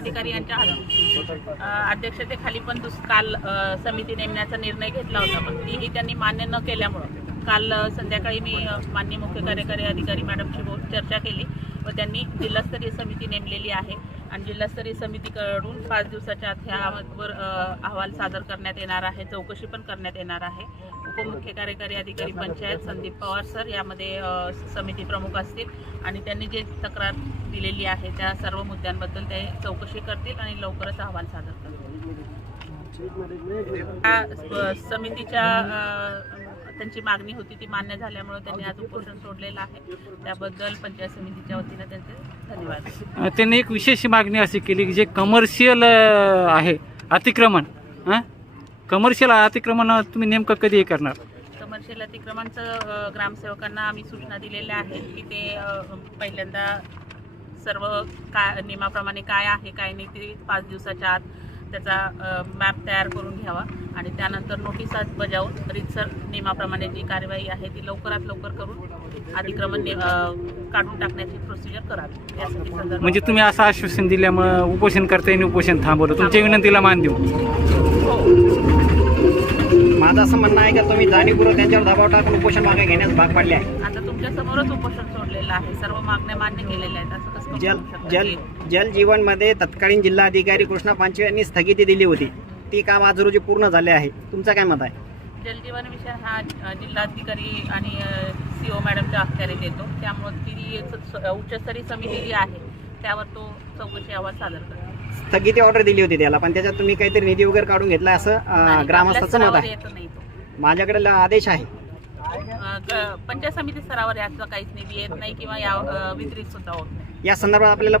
अधिकारी यांच्या अध्यक्षतेखाली पण काल समिती नेमण्याचा निर्णय घेतला होता, पण तीही त्यांनी मान्य न केल्यामुळं काल संध्याकाळी मी माननीय मुख्य कार्यकारी अधिकारी मॅडमशी चर्चा केली व त्यांनी जिल्हास्तरीय समिती नेमलेली आहे आणि जिल्हास्तरीय समितीकडून 5 दिवसाच्या आत ह्यावर अहवाल सादर करण्यात येणार आहे, चौकशी पण करण्यात येणार आहे। उपमुख्य कार्यकारी अधिकारी पंचायत संदीप पवार सर यामध्ये समिती प्रमुख असतील आणि त्यांनी जे तक्रार दिलेली आहे त्या सर्व मुद्द्यांबद्दल ते चौकशी करतील आणि लवकरच अहवाल सादर करतील। समितीच्या त्यांची मागणी होती ती मान्य झाल्यामुळे त्यांनी आज उपोषण सोडलेलं आहे, त्याबद्दल पंचायत समितीच्या वतीने त्यांचे धन्यवाद। त्यांनी एक विशेष मागणी अशी केली की जे कमर्शियल आहे अतिक्रमण, कमर्शियल अतिक्रमण तुम्ही नेमकं कधी हे करणार? कमर्शियल अतिक्रमणचं ग्रामसेवकांना आम्ही सूचना दिलेल्या आहेत की ते पहिल्यांदा सर्व नियमाप्रमाणे काय आहे काय नाही ते 5 दिवसाच्या आत त्याचा मॅप तयार करून घ्यावा आणि त्यानंतर नोटिसा बजावून रीतसर नियमाप्रमाणे जी कार्यवाही आहे ती लवकरात लवकर करून अतिक्रमण काढून टाकण्याची प्रोसिजर करावी यासाठी संदर्भ। म्हणजे तुम्ही असं आश्वासन दिल्यामुळे उपोषणकर्त्यांनी उपोषण थांबवलं, तुमच्या विनंतीला मान देऊ? माझं असं म्हणणं आहे का तुम्ही जाणीवपूर्वक त्यांच्यावर दबाव टाकून उपोषण मागे घेण्यास भाग पडले आहे? आता तुमच्या समोरच उपोषण सोडलेलं आहे, सर्व मागण्या मान्य केलेल्या आहेत, असं कसं जल जीवनमध्ये तत्कालीन जिल्हाधिकारी कृष्णा पांचवे यांनी स्थगिती दिली होती, ती काम आज रोजी पूर्ण झाले आहे, तुमचं काय मत आहे? जलजीवन विषय हा जिल्हाधिकारी आणि CO मॅडमच्या अखत्यारीत येतो, त्यामुळे ती उच्चस्तरीय समिती जी आहे त्यावर तो चौकशी अहवाल सादर करतो। स्थगिती ऑर्डर दिली होती त्याला, पण त्याच्यात तुम्ही काहीतरी निधी वगैरे काढून घेतला असं ग्रामस्थाचं मत आहे। माझ्याकडे आदेश आहे, पंचायत समिती स्तरावर याचा काहीच निधी येत नाही किंवा या वितरित सुद्धा होत नाही। या संदर्भात आपल्याला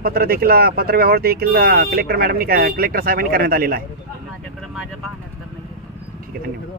पत्रव्यवहार देखील कलेक्टर साहेबांनी करण्यात आलेला आहे। माझ्याकडे माझ्या पाहण्यात तर नाही। ठीक आहे, धन्यवाद।